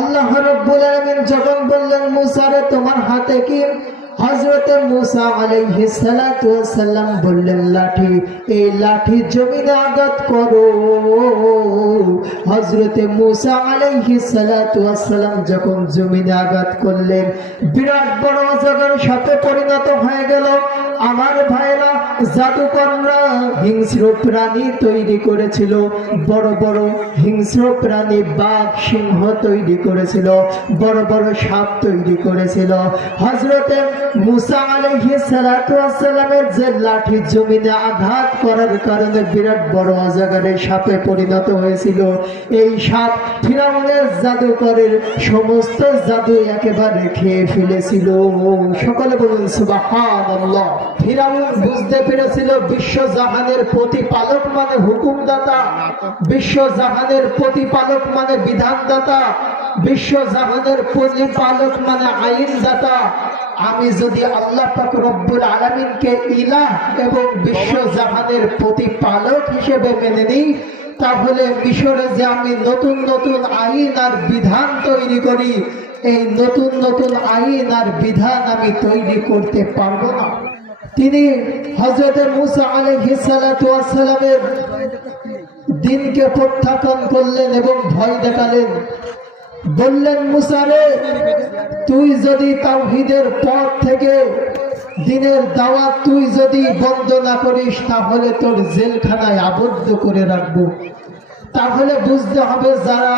আল্লাহ রব্বুল যখন বললেন তোমার হাতে কি? হযরতে মুসা আলাইহিস সালাতু সালাম বললেন, লাঠি, এই লাঠি জমিনে আঘাত করো। হযরতে মুসা আলাইহিস সালাতু যখন জমিনে আঘাত করলেন, বিরাট বড় অজগর সাপে পরিণত হয়ে গেল। আমার ভাইরা জাদুকররা হিংস্র প্রাণী তৈরি করেছিল। বড় বড় হিংস্র প্রাণী বাঘ, সিংহ তৈরি করেছিল। বড় বড় সাপ তৈরি করেছিল। হজরতে মুসা আলাইহিস সালাতু ওয়াস সালামের যে লাঠি জমিনে আঘাত করার কারণে বিরাট বড় অজাগারের সাপে পরিণত হয়েছিল। এই সাপ ফিরাউনের জাদুকরের সমস্ত জাদু একেবারে খেয়ে ফেলেছিল। সকলে বলুন সুবহানাল্লাহ। ফিরাউন বুঝতে পেরেছিল প্রতিপালক মানে হুকুমদাতা প্রতিপালক মানে বিধানদাতা প্রতিপালক মানে আইনদাতা। আমি যদি আল্লাহ রব্বুল আলামিনকে ইলাহ এবং বিশ্ব জাহানের প্রতিপালক হিসেবে মেনে নিই, তাহলে মিশরে যে আমি নতুন নতুন আইন আর বিধান তৈরি করি, এই নতুন নতুন আইন আর বিধান আমি তৈরি করতে পারব না। তিনি হজরত মুসা আলহিসালামের দিনকে প্রত্যাখ্যান করলেন এবং ভয় দেখালেন। বললেন মুসারে তুই যদি তাওহিদের পথ থেকে দিনের দাওয়াত তুই যদি বন্ধ না করিস, তাহলে তোর জেলখানায় আবদ্ধ করে রাখব। তাহলে বুঝতে হবে যারা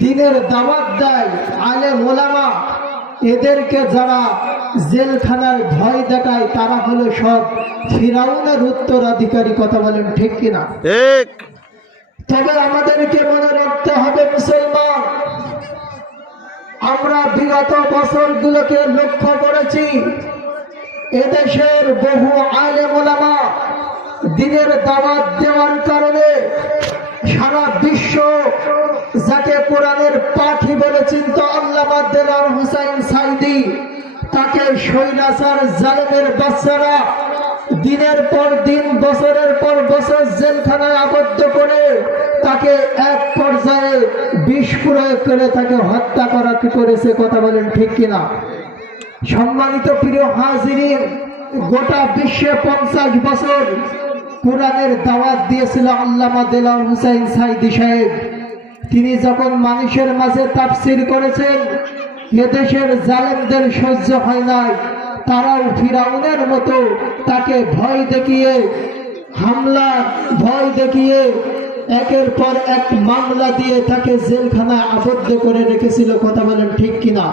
দিনের দাওয়াত দেয় আলে মোলামা এদেরকে যারা জেলখানার ভয় দেখায় তারা হলো সব ফিরাউনের উত্তরাধিকারী কথা বলেন ঠিক কিনা? তবে আমাদেরকে মনে রাখতে হবে মুসলমান আমরা বিগত বছরগুলোকে লক্ষ্য করেছি এদেশের বহু আলেম ওলামা দিনের দাওয়াত দেওয়ার কারণে সারা বিশ্ব যাকে কোরআনের পাখি বলে চিন্ত আল্লামা দেলার হুসাইন সাইদি সৈনাসার জালেমের বাচ্চারা দিনের পর দিন, বছরের পর বছর জেলখানায় আবদ্ধ করে তাকে এক পর্যায়ে বিষ প্রয়োগ করে তাকে হত্যা করা কি করেছে কথা বলেন ঠিক কিনা? সম্মানিত প্রিয় হাজিরিন, গোটা বিশ্বে পঞ্চাশ বছর কোরআনের দাওয়াত দিয়েছিল আল্লামা দেলা হুসাইন সাইদি সাহেব। তিনি যখন মানুষের মাঝে তাফসির করেছেন এদেশের জালেমদের সহ্য হয় নাই। তারাও ফিরাউনের মতো তাকে ভয় দেখিয়ে হামলা ভয় দেখিয়ে একের পর এক মামলা দিয়ে তাকে জেলখানায় আবদ্ধ করে রেখেছিল। কথা বলেন ঠিক কিনা?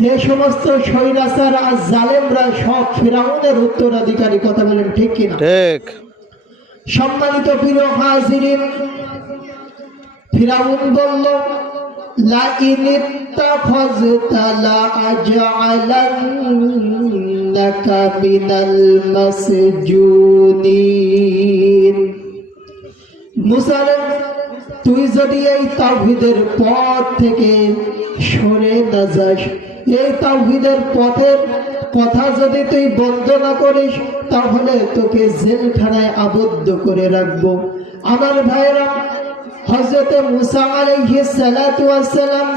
এ সমস্ত স্বৈরাচার আর জালেমরা সব ফিরাউনের উত্তরাধিকারী। কথা বলেন ঠিক কিনা? ঠিক। সম্মানিত প্রিয় হাজিরিন ফিরাউন বলল ইত্তাখাযতা লাআজআলান্নাকা মিনাল মাসজুনিন মুসা রে, তুই যদি এই তাওহীদের পথ থেকে সরে না যাস এই তাওহীদের পথের কথা যদি তুই বন্ধ না করিস তাহলে তোকে জেলখানায় আবদ্ধ করে রাখব। আমার ভাইরা হজরতে মুসা ওয়াস সালাম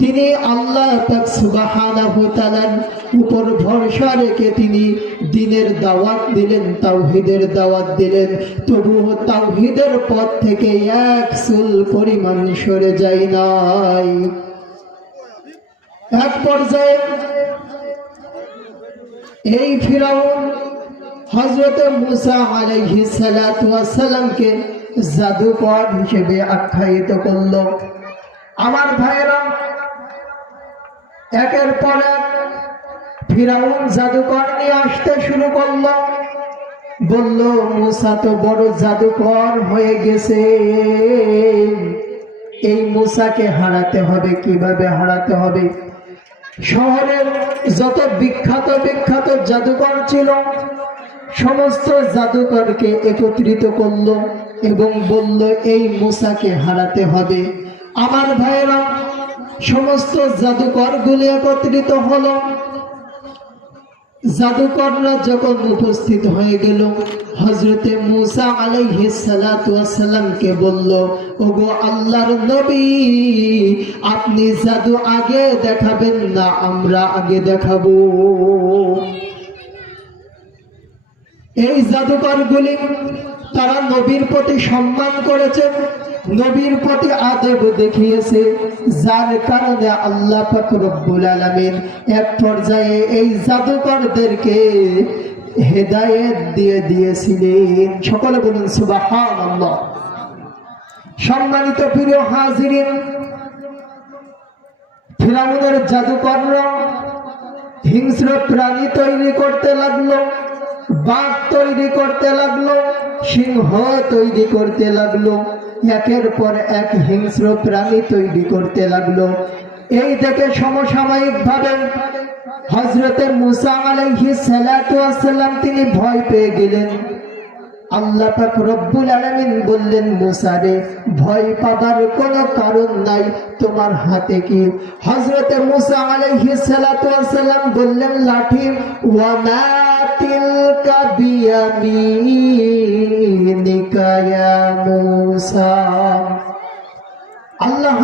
তিনি আল্লাহ পাক সুবহানাহু তাআলার উপর ভরসা রেখে তিনি দিনের দাওয়াত দিলেন, তাওহীদের দাওয়াত দিলেন। তবুও তাওহীদের পথ থেকে এক চুল পরিমাণ সরে যায় নাই। এক পর্যায়ে এই ফিরাউন হজরত মুসা আলাইহি সালাতু ওয়াস সালামকে জাদুকর হিসেবে আখ্যায়িত করল। আমার ভাইয়েরা, একের পর এক ফিরাউন জাদুকর নিয়ে আসতে শুরু করল। বলল, মুসা তো বড় জাদুকর হয়ে গেছে। এই মুসাকে হারাতে হবে, কীভাবে হারাতে হবে? শহরের যত বিখ্যাত বিখ্যাত জাদুকর ছিল, সমস্ত জাদুকরকে একত্রিত করল। এবং বলল, এই মুসাকে হারাতে হবে। আমার ভাইয়েরা, সমস্ত জাদুকর গুলি একত্রিত হলো। জাদুকররা যখন উপস্থিত হয়ে গেল হজরতে মুসা আলাইহিস সালাতু ওয়াসসালামকে বলল, ওগো আল্লাহর নবী, আপনি জাদু আগে দেখাবেন না আমরা আগে দেখাবো। এই জাদুকরগুলি তারা নবীর প্রতি সম্মান করেছে, নবীর প্রতি আদব দেখিয়েছে। যার কারণে আল্লাহ রব্বুল আলামিন এক পর্যায়ে এই জাদুকরদেরকে হেদায়েত দিয়ে দিয়েছিলেন। সকলে বলুন, সুবহানাল্লাহ। সম্মানিত প্রিয় হাজিরিন, ফিরাউনের জাদুকররা হিংস্র প্রাণী তৈরি করতে লাগল, বাঘ তৈরি করতে লাগল সিংহ তৈরি করতে লাগল। একের পর এক হিংস্র প্রাণী তৈরি করতে লাগল। এই থেকে সমসাময়িক ভাবে হজরতে মুসা আলাইহিস সালাতু ওয়াসসালাম তিনি ভয় পেয়ে গেলেন। আল্লাহ পাক রব্বুল আলামিন বললেন, মুসা রে, ভয় পাবার কোনো কারণ নাই, তোমার হাতে কি? হযরতে মুসা আলাইহিস ওয়াসসালাম বললেন, লাঠি, ওয়া মা তিলকা আল্লাহ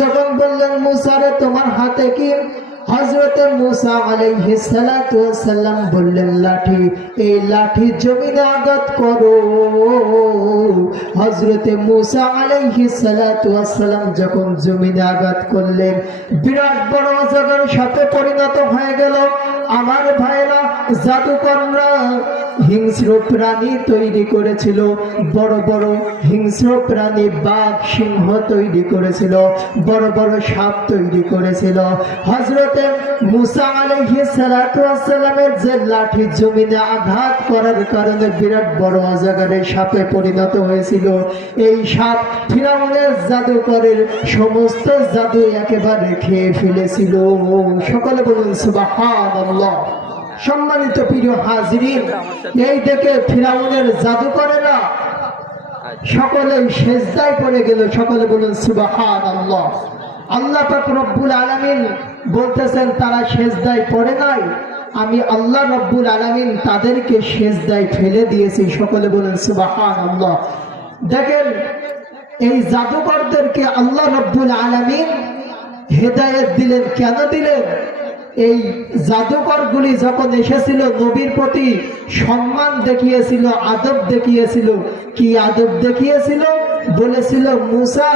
যখন বললেন মুসা রে তোমার হাতে কি? হযরতে মুসা বললেন, লাঠি, এই লাঠি জমিনে করো। হযরতে মুসা ওয়াসসালাম যখন জমিনে আঘাত করলেন, বিরাট বড় অজগর সাথে পরিণত হয়ে গেল। আমার ভাইরা জাদুকররা হিংস্র প্রাণী তৈরি করেছিল। বড় বড় হিংস্র প্রাণী বাঘ, সিংহ তৈরি করেছিল। বড় বড় সাপ তৈরি করেছিল। হজরতে মুসা আলাইহিস সালাতু ওয়াসসালামের যে লাঠি জমিনে আঘাত করার কারণে বিরাট বড় অজাগারের সাপে পরিণত হয়েছিল। এই সাপ ফিরাউনের জাদুকরের সমস্ত জাদু একেবারে খেয়ে ফেলেছিল। সকলে বলুন, সুবহানাল্লাহ। সম্মানিত প্রিয় হাজরিন, এই দেখে ফিরাউনের জাদুকরেরা সকলে সেজদায় পড়ে গেল। সকলে বলুন সুবাহান আল্লাহ আল্লাহ রব্বুল আলামিন বলতেছেন, তারা সেজদায় পড়ে নাই। আমি আল্লাহ রব্বুল আলামিন তাদেরকে সেজদায় ফেলে দিয়েছি। সকলে বলুন সুবাহান আল্লাহ দেখেন, এই জাদুকরদেরকে আল্লাহ রব্বুল আলামিন হেদায়েত দিলেন। কেন দিলেন? এই জাদুকরগুলি যখন এসেছিল, নবীর প্রতি সম্মান দেখিয়েছিল, আদব দেখিয়েছিল। কি আদব দেখিয়েছিল? বলেছিল, মুসা,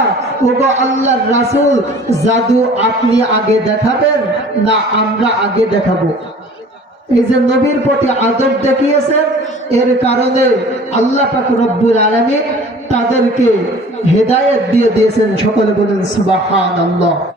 ওগো আল্লাহর রাসূল, জাদু আপনি আগে দেখাবেন না আমরা আগে দেখাবো। এই যে নবীর প্রতি আদব দেখিয়েছেন, এর কারণে আল্লাহ পাক রব্বুল আলামিন তাদেরকে হেদায়েত দিয়ে দিয়েছেন। সকলে বলেন, সুবহানাল্লাহ।